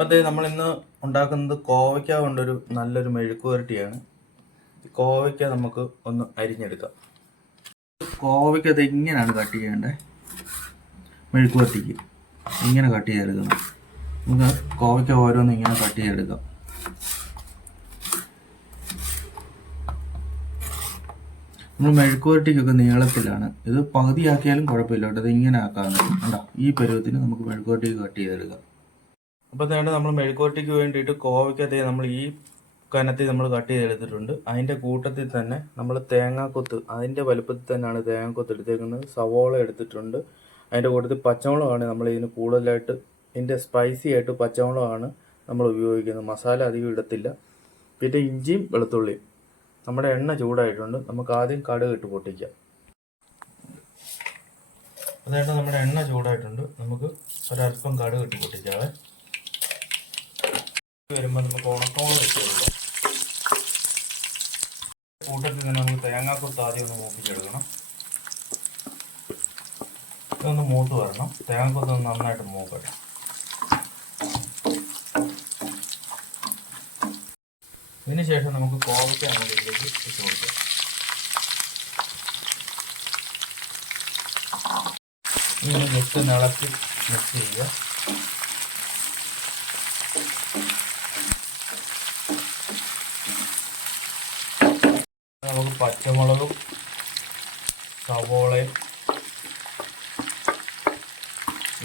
അപ്പം നമ്മൾ ഇന്ന് ഉണ്ടാക്കുന്നത് കോവയ്ക്ക കൊണ്ടൊരു നല്ലൊരു മെഴുക്ക് പുരട്ടിയാണ്. കോവയ്ക്ക നമുക്ക് ഒന്ന് അരിഞ്ഞെടുക്കാം. കോവയ്ക്ക അത് ഇങ്ങനെയാണ് കട്ട് ചെയ്യേണ്ടത്. മെഴുക്ക് പുരട്ടിക്ക് ഇങ്ങനെ കട്ട് ചെയ്തെടുക്കണം. നമുക്ക് കോവയ്ക്ക ഓരോന്നും ഇങ്ങനെ കട്ട് ചെയ്തെടുക്കാം. നമ്മൾ മെഴുക്ക് പുരട്ടിക്കൊക്കെ നീളത്തിലാണ്. ഇത് പകുതിയാക്കിയാലും കുഴപ്പമില്ല കേട്ടോ. ഇത് ഇങ്ങനെ ആക്കാവുന്നതാണ്. കണ്ടോ, ഈ പരുവത്തിന് നമുക്ക് മെഴുക്ക് പുരട്ടിക്ക് കട്ട് ചെയ്തെടുക്കാം. അപ്പോൾ അതുകൊണ്ട് നമ്മൾ മെഴുക്ക് പുരട്ടിക്ക് വേണ്ടിയിട്ട് കോവയ്ക്കത്തെ നമ്മൾ ഈ കനത്തിൽ നമ്മൾ കട്ട് ചെയ്തെടുത്തിട്ടുണ്ട്. അതിൻ്റെ കൂട്ടത്തിൽ തന്നെ നമ്മൾ തേങ്ങാക്കൊത്ത് അതിൻ്റെ വലുപ്പത്തിൽ തന്നെയാണ് തേങ്ങാക്കൊത്ത് എടുത്തേക്കുന്നത്. സവോള എടുത്തിട്ടുണ്ട്. അതിൻ്റെ കൂട്ടത്തിൽ പച്ചമുളകാണ് നമ്മൾ ഇതിന് കൂടുതലായിട്ട്, ഇതിൻ്റെ സ്പൈസി ആയിട്ട് പച്ചമുളകാണ് നമ്മൾ ഉപയോഗിക്കുന്നത്. മസാല അധികം ഇടത്തില്ല. പിന്നെ ഇഞ്ചിയും വെളുത്തുള്ളിയും. നമ്മുടെ എണ്ണ ചൂടായിട്ടുണ്ട്. നമുക്ക് ആദ്യം കടുക് ഇട്ട് പൊട്ടിക്കാം. അതായിട്ട് നമ്മുടെ എണ്ണ ചൂടായിട്ടുണ്ട്. നമുക്ക് ഒരല്പം കടുക് ഇട്ട് പൊട്ടിക്കാവേ. വരുമ്പോൾ നമുക്ക് ഉണക്കമുളക് ഇട്ട് കൊടുക്കാം. കൂട്ടത്തിൽ തന്നെ നമുക്ക് തേങ്ങാക്കൊത്ത് ആദ്യം ഒന്ന് മൂപ്പിച്ചെടുക്കണം. ഇതൊന്ന് മൂത്ത് വരണം. തേങ്ങാക്കൊത്ത് ഒന്ന് നന്നായിട്ട് മൂക്കട്ടെ. ഇതിന് ശേഷം നമുക്ക് കോവയ്ക്ക ഇതിലേക്ക് ഇട്ട് കൊടുക്കാം. ഇങ്ങനെ ജസ്റ്റ് ഇളക്കി മിക്സ് ചെയ്യുക. നമുക്ക് പച്ചമുളകും സവോളയും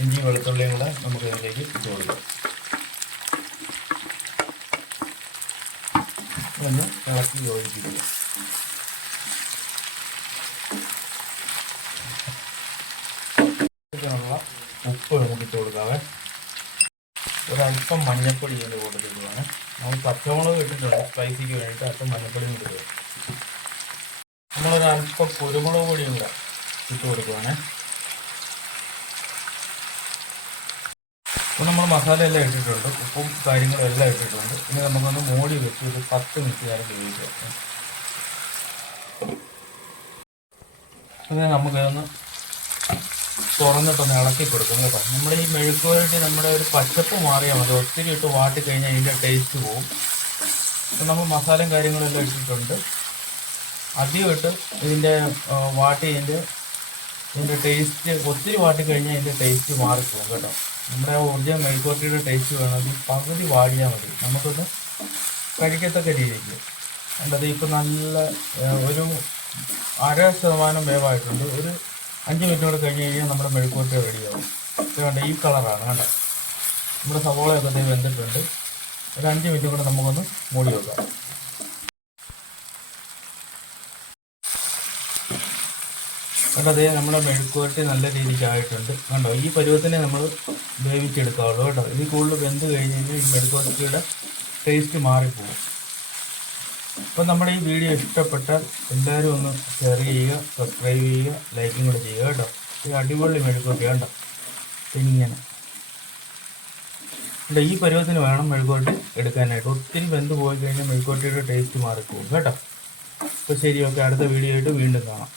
ഇഞ്ചി വെളുത്തുള്ളിയും കൂടെ നമുക്ക് ഇതിലേക്ക് ഇട്ട് കൊടുക്കാം. ഒന്ന് ഇളക്കി യോജിപ്പിക്കുക. നമ്മൾ ഉപ്പ് നമുക്ക് ഇട്ട് കൊടുക്കാവേ. ഒരല്പം മഞ്ഞൾപ്പൊടി ഇതിൻ്റെ കൂട്ടത്തിലാണ്. നമ്മൾ പച്ചമുളക് ഇട്ടിട്ടുണ്ട് സ്പൈസിക്ക് വേണ്ടിയിട്ട്. അല്പം മഞ്ഞൾപ്പൊടിയും ഇടുക. നമ്മളൊരല്പം കുരുമുളക് പൊടിയും കൂടെ ഇട്ട് കൊടുക്കുകയാണ്. അപ്പോൾ നമ്മൾ മസാല എല്ലാം ഇട്ടിട്ടുണ്ട്. ഉപ്പും കാര്യങ്ങളും എല്ലാം ഇട്ടിട്ടുണ്ട്. ഇനി നമുക്കൊന്ന് മൂടി വെച്ച് ഒരു 10 മിനിറ്റ് നേരം വേവിക്കാം. അത് നമുക്കതൊന്ന് തുറന്നിട്ടൊന്ന് ഇളക്കി കൊടുക്കും കേട്ടോ. നമ്മുടെ ഈ മെഴുക്ക് പുരട്ടി നമ്മുടെ ഒരു പച്ചപ്പ് മാറിയാൽ മതി. ഒത്തിരി ഇട്ട് വാട്ടി കഴിഞ്ഞാൽ ഇതിൻ്റെ ടേസ്റ്റ് പോവും. അപ്പോൾ നമ്മൾ മസാലയും കാര്യങ്ങളെല്ലാം ഇട്ടിട്ടുണ്ട്. അധികം ഇട്ട് ഇതിൻ്റെ ഇതിൻ്റെ ടേസ്റ്റ് ഒത്തിരി വാട്ടി കഴിഞ്ഞാൽ ഇതിൻ്റെ ടേസ്റ്റ് മാറിപ്പോകും കേട്ടോ. നമ്മുടെ ഒറിജിനൽ മെഴുക്ക് പുരട്ടിയുടെ ടേസ്റ്റ് വേണമെങ്കിൽ പകുതി വാടിയാൽ മതി. നമുക്കൊന്ന് കഴിക്കത്തക്ക രീതിക്ക്. അത് ഇപ്പം നല്ല ഒരു 1/2% വേവായിട്ടുണ്ട്. ഒരു 5 മിനിറ്റ് കൂടെ കഴിഞ്ഞ് കഴിഞ്ഞാൽ നമ്മുടെ മെഴുക്ക് പുരട്ടി റെഡിയാവും. വേണ്ട ഈ കളറാണ് വേണ്ട. നമ്മുടെ സവോളയൊക്കെ വെന്തിട്ടുണ്ട്. ഒരു 5 മിനിറ്റ് കൂടെ നമുക്കൊന്ന് മൂടി വെക്കാം. കണ്ടോ, അതേ നമ്മുടെ മെഴുക്ക് പുരട്ടി നല്ല രീതിക്ക് ആയിട്ടുണ്ട്. കണ്ടോ, ഈ പരുവത്തിനെ നമ്മൾ വേവിച്ചെടുക്കാവുള്ളൂ കേട്ടോ. ഇതിൽ കൂടുതൽ വെന്ത് കഴിഞ്ഞ് കഴിഞ്ഞാൽ ഈ മെഴുക്ക് പുരട്ടിയുടെ ടേസ്റ്റ് മാറിപ്പോകും. അപ്പോൾ നമ്മുടെ ഈ വീഡിയോ ഇഷ്ടപ്പെട്ടാൽ എല്ലാവരും ഒന്ന് ഷെയർ ചെയ്യുക, സബ്സ്ക്രൈബ് ചെയ്യുക, ലൈക്കും കൂടെ ചെയ്യുക കേട്ടോ. ഈ അടിപൊളി മെഴുക്ക് പുരട്ടി കണ്ടോ. ഇങ്ങനെ ഈ പരുവത്തിന് വേണം മെഴുക്ക് പുരട്ടി എടുക്കാനായിട്ട്. ഒത്തിരി വെന്ത് പോയി കഴിഞ്ഞാൽ മെഴുക്ക് പുരട്ടിയുടെ ടേസ്റ്റ് മാറിപ്പോകും കേട്ടോ. അപ്പോൾ ശരി, ഓക്കെ. അടുത്ത വീഡിയോ ആയിട്ട് വീണ്ടും കാണാം.